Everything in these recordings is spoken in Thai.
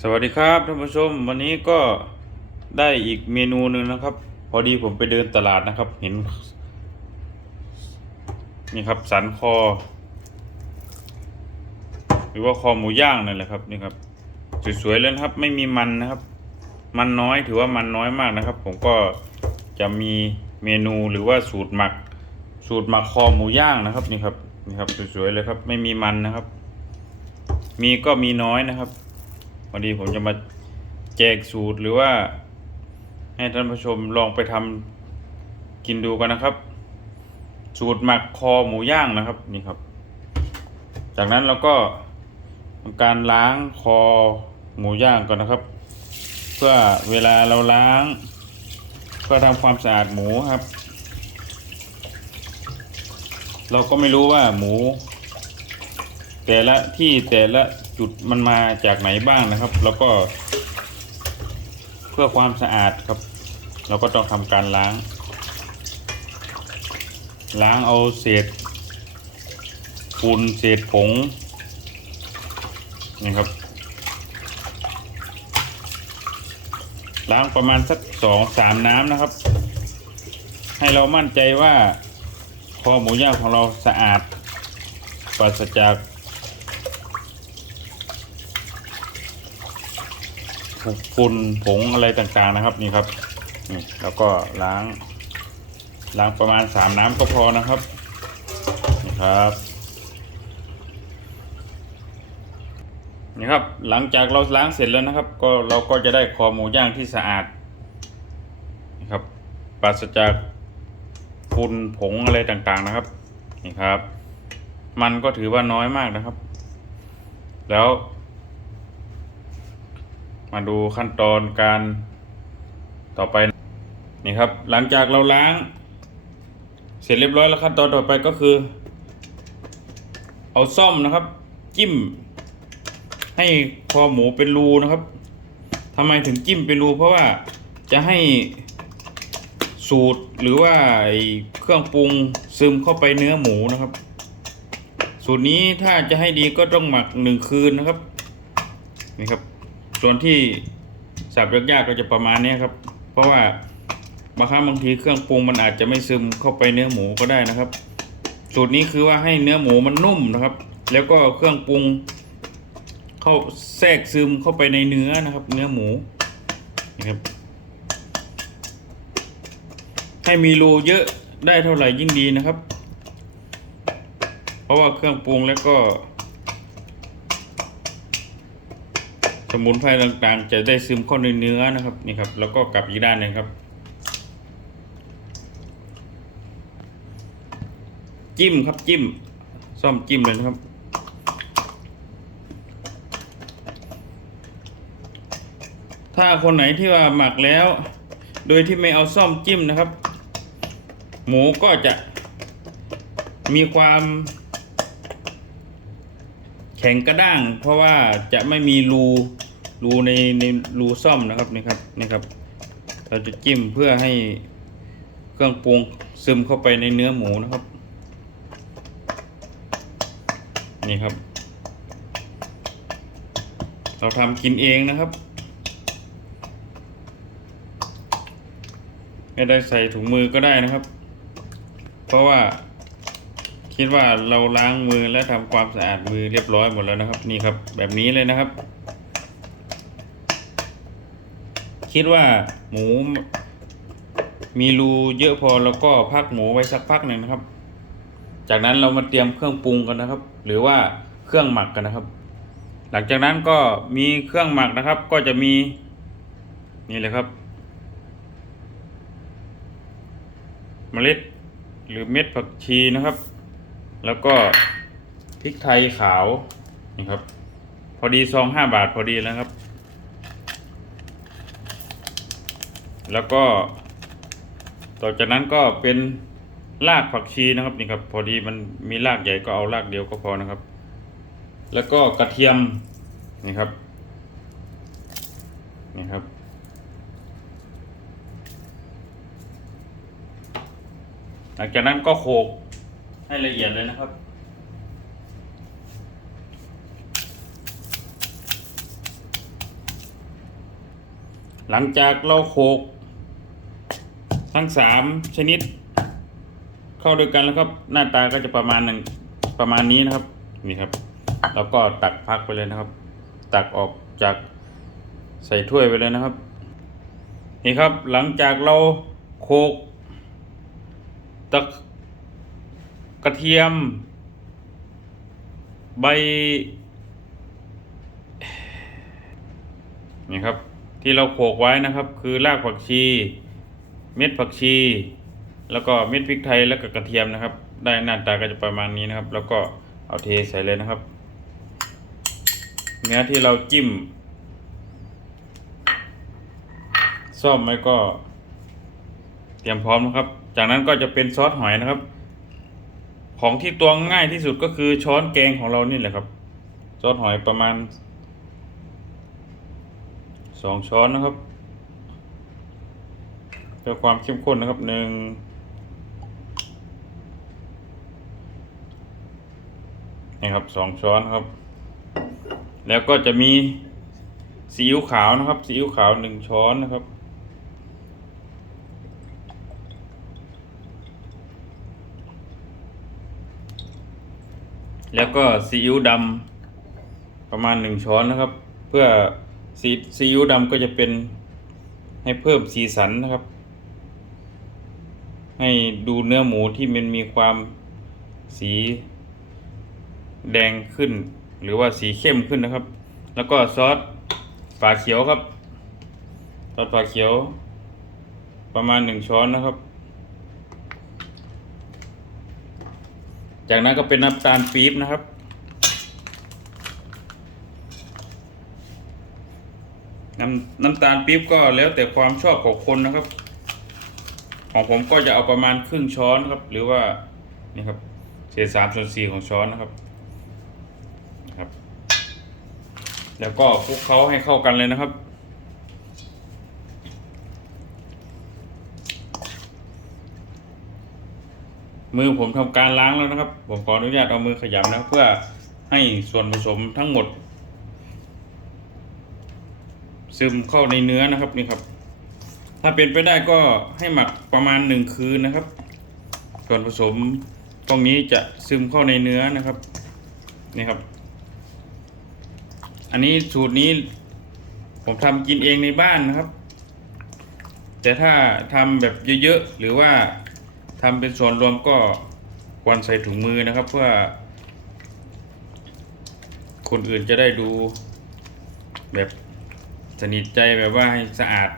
สวัสดีครับท่านผู้ชมวันนี้ก็ได้อีกเมนูหนึ่งนะครับ พอดีผมไปเดินตลาดนะครับ เห็น นี่ครับสันคอ หรือว่าคอหมูย่างนั่นแหละครับนี่ครับสวยๆเลยนะครับ ไม่มีมันนะครับ มันน้อยถือว่ามันน้อยมากนะครับ ผมก็จะมีเมนูหรือว่าสูตรหมัก สูตรหมักคอหมูย่างนะครับนี่ครับนี่ครับสวยๆเลยครับ ไม่มีมันนะครับ มีก็มีน้อยนะครับ วันนี้ผมจะมาแจกสูตรหรือว่า ให้ท่านผู้ชมลองไปทำกินดูกันนะครับ สูตรหมักคอหมูย่างนะครับนี่ครับ จากนั้นเราก็ทำการล้างคอหมูย่างก่อนนะครับ เพื่อเวลาเราล้างเพื่อทำความสะอาดหมูครับ เราก็ไม่รู้ว่าหมู แต่ละที่แต่ละ จุดมันมาจากไหนบ้างนะครับ แล้วก็ เพื่อความสะอาดครับ เราก็ต้องทำการล้าง ล้างเอาเศษฝุ่นเศษผงนี่ครับล้างประมาณสักสองสามน้ำนะครับ ให้เรามั่นใจว่าคอหมูย่างของเราสะอาดปราศจาก ฝุ่นผงอะไรต่างๆนะครับนี่ครับนี่แล้วก็ล้าง ล้างประมาณสามน้ำก็พอนะครับนี่ครับนี่ครับหลังจากเราล้างเสร็จแล้วนะครับ ก็เราก็จะได้คอหมูย่างที่สะอาดนะครับปราศจากฝุ่นผงอะไรต่างๆนะครับนี่ครับ มันก็ถือว่าน้อยมากนะครับ แล้ว มาดูขั้นตอนการต่อไปนี่ครับ หลังจากเราล้าง เสร็จเรียบร้อยแล้วขั้นตอนต่อไปก็คือ เอาซ่อมนะครับ จิ้ม ให้คอหมูเป็นรูนะครับทำไมถึงจิ้มเป็นรูเพราะว่าจะให้สูตรหรือว่าเครื่องปรุงซึมเข้าไปเนื้อหมูนะครับ สูตรนี้ถ้าจะให้ดีก็ต้องหมักหนึ่งคืนนะครับนี่ครับ ส่วนที่สับยากๆก็จะประมาณนี้ครับ เพราะว่าบางครั้งบางทีเครื่องปรุงมันอาจจะไม่ซึมเข้าไปเนื้อหมูก็ได้นะครับ สูตรนี้คือว่าให้เนื้อหมูมันนุ่มนะครับ แล้วก็เครื่องปรุงเข้าแทรกซึมเข้าไปในเนื้อนะครับ เนื้อหมูนะครับ ให้มีรูเยอะได้เท่าไหร่ยิ่งดีนะครับ เพราะว่าเครื่องปรุงแล้วก็ สมุนไพรต่างๆ จะได้ซึมเข้าในเนื้อนะครับนี่ครับ แล้วก็กลับอีกด้านหนึ่งครับ จิ้มครับจิ้มซ่อมจิ้มเลยนะครับถ้าคนไหนที่ว่าหมักแล้ว โดยที่ไม่เอาซ่อมจิ้มนะครับ หมูก็จะมีความ แข็งกระด้าง เพราะว่าจะไม่มีรู รูในในรูซ่อมนะครับนี่ครับนี่ครับ เราจะจิ้มเพื่อให้เครื่องปรุงซึมเข้าไปในเนื้อหมูนะครับ นี่ครับ เราทำกินเองนะครับ ไม่ได้ใส่ถุงมือก็ได้นะครับ เพราะว่าคิดว่าเราล้างมือและทำความสะอาดมือเรียบร้อยหมดแล้วนะครับ นี่ครับ แบบนี้เลยนะครับ คิดว่าหมูมีรูเยอะพอแล้วก็พักหมูไว้สักพักหนึ่งนะครับ จากนั้นเรามาเตรียมเครื่องปรุงกันนะครับ หรือว่าเครื่องหมักกันนะครับ หลังจากนั้นก็มีเครื่องหมักนะครับ ก็จะมีนี่เลยครับ เมล็ดหรือเม็ดผักชีนะครับ แล้วก็พริกไทยขาวนี่ครับ พอดีซองห้าบาทพอดีแล้วครับ แล้วก็ ต่อจากนั้นก็เป็นรากผักชีนะครับนี่ครับ พอดีมันมีรากใหญ่ก็เอารากเดียวก็พอนะครับ แล้วก็กระเทียมนี่ครับนี่ครับ หลังจากนั้นก็โขลกให้ละเอียดเลยนะครับ หลังจากเราโขกทั้งสามชนิด เข้าด้วยกันแล้วครับ หน้าตาก็จะประมาณหนึ่งประมาณนี้นะครับนี่ครับ แล้วก็ตักพักไปเลยนะครับ ตักออกจากใส่ถ้วยไปเลยนะครับ นี่ครับหลังจากเราโขกตะกระเทียม ใบ นี่ครับ ที่เราโขกไว้นะครับ คือรากผักชี เม็ดผักชี แล้วก็เม็ดพริกไทยแล้วก็กระเทียมนะครับ ได้หน้าตาก็จะประมาณนี้นะครับ แล้วก็เอาเทใส่เลยนะครับ เนื้อที่เราจิ้มซ่อมไว้ก็เตรียมพร้อมนะครับ จากนั้นก็จะเป็นซอสหอยนะครับ ของที่ตวงง่ายที่สุดก็คือช้อนแกงของเรานี่แหละครับ ซอสหอยประมาณ สองช้อนนะครับเพื่อความเข้มข้นนะครับหนึ่งนี่ครับสองช้อนครับ แล้วก็จะมีซีอิ๊วขาวนะครับซีอิ๊วขาวหนึ่งช้อนนะครับแล้วก็ซีอิ๊วดำประมาณหนึ่งช้อนนะครับ เพื่อ ซีซีอิ๊วดำก็จะเป็นให้เพิ่มสีสันนะครับ ให้ดูเนื้อหมูที่มันมีความสีแดงขึ้น หรือว่าสีเข้มขึ้นนะครับ แล้วก็ซอสฝาเขียวครับ ซอสฝาเขียว ประมาณหนึ่งช้อนนะครับ จากนั้นก็เป็นน้ำตาลปี๊บนะครับ น้ำน้ำตาลปี๊บก็แล้วแต่ความชอบของคนนะครับ ของผมก็จะเอาประมาณครึ่งช้อนครับ หรือว่านี่ครับเศษสามส่วนสี่ของช้อนนะครับครับ แล้วก็คลุกเคล้าให้เข้ากันเลยนะครับมือผมทำการล้างแล้วนะครับ ผมขออนุญาตเอามือขยำนะเพื่อให้ส่วนผสมทั้งหมด ซึมเข้าในเนื้อนะครับนี่ครับ ถ้าเป็นไปได้ก็ให้หมักประมาณหนึ่งคืนนะครับ ส่วนผสมตรงนี้จะซึมเข้าในเนื้อนะครับนี่ครับ อันนี้สูตรนี้ผมทำกินเองในบ้านนะครับ แต่ถ้าทำแบบเยอะๆหรือว่าทำเป็นส่วนรวมก็ควรใส่ถุงมือนะครับ เพื่อ คนอื่นจะได้ดูแบบ สนิทใจแบบว่าให้สะอาด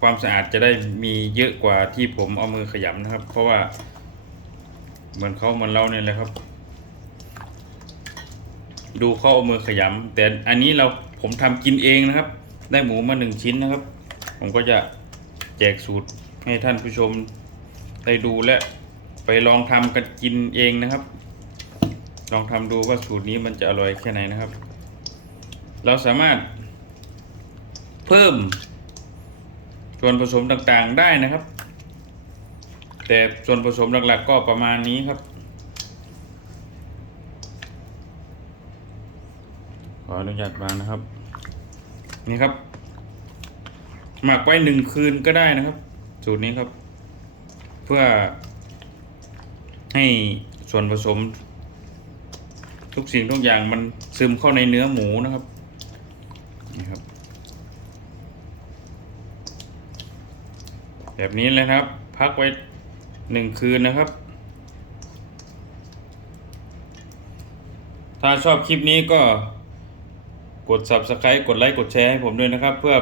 ความสะอาดจะได้มีเยอะกว่าที่ผมเอามือขยำนะครับ เพราะว่า เหมือนเขาเหมือนเราเนี่ยแหละครับ ดูเขาเอามือขยำแต่อันนี้เราผมทำกินเองนะครับ ได้หมูมาหนึ่งชิ้นนะครับ ผมก็จะแจกสูตรให้ท่านผู้ชมได้ดูและไปลองทำกันกินเองนะครับ ลองทำดูว่าสูตรนี้มันจะอร่อยแค่ไหนนะครับ เราสามารถ เพิ่มส่วนผสมต่างๆได้นะครับ แต่ส่วนผสมหลักๆก็ประมาณนี้ครับ ขออนุญาตวางนะครับ นี่ครับ หมักไว้หนึ่งคืนก็ได้นะครับ สูตรนี้ครับ เพื่อให้ส่วนผสม ทุกสิ่งทุกอย่างมันซึมเข้าในเนื้อหมูนะครับนี่ครับ แบบนี้เลยนะครับ พักไว้หนึ่งคืนนะครับ ถ้าชอบคลิปนี้ก็กด subscribe กดไลค์ กดแชร์ให้ผมด้วยนะครับ เพื่อ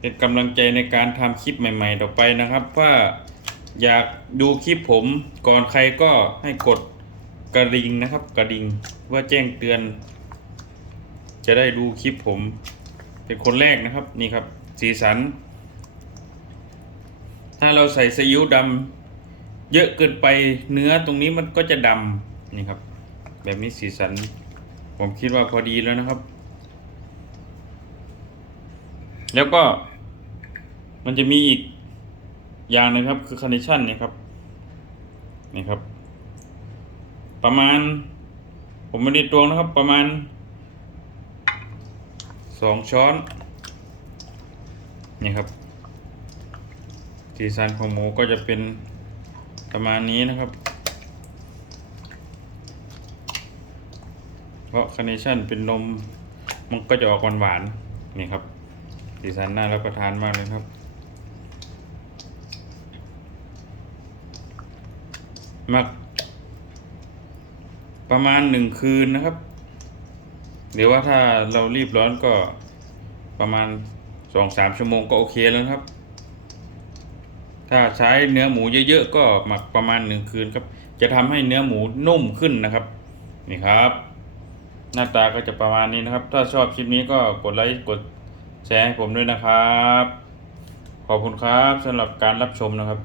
เป็นกำลังใจในการทำคลิปใหม่ ๆ ต่อไปนะครับถ้าอยากดูคลิปผมก่อนใครก็ให้กดกระดิ่งนะครับ กระดิ่งเพื่อแจ้งเตือน จะได้ดูคลิปผมเป็นคนแรกนะครับนี่ครับ สีสัน ถ้าเราใส่ซีอิ๊วดำเยอะเกินไปเนื้อตรงนี้มันก็จะดำนี่ครับ แบบนี้สีสัน ผมคิดว่าพอดีแล้วนะครับ แล้วก็ มันจะมีอีกอย่างนึงครับคือคอนดิชันนี่ครับนี่ครับ ประมาณ ผมไม่ได้ตวงนะครับ ประมาณสองช้อนนี่ครับ สีสันของหมูก็จะเป็นประมาณนี้นะครับ เพราะคาร์เนชั่นเป็นนมมันก็จะออกหวานๆนี่ครับ สีสันน่ารับประทานมากเลยครับ มัก ประมาณหนึ่งคืนนะครับหรือว่าถ้าเรารีบร้อนก็ประมาณสองสามชั่วโมงก็โอเคแล้วครับ ถ้าใช้เนื้อหมูเยอะๆก็หมักประมาณหนึ่งคืนครับ จะทำให้เนื้อหมูนุ่มขึ้นนะครับ นี่ครับ หน้าตาก็จะประมาณนี้นะครับ ถ้าชอบคลิปนี้ก็กดไลค์กดแชร์ให้ผมด้วยนะครับ ขอบคุณครับสำหรับการรับชมนะครับ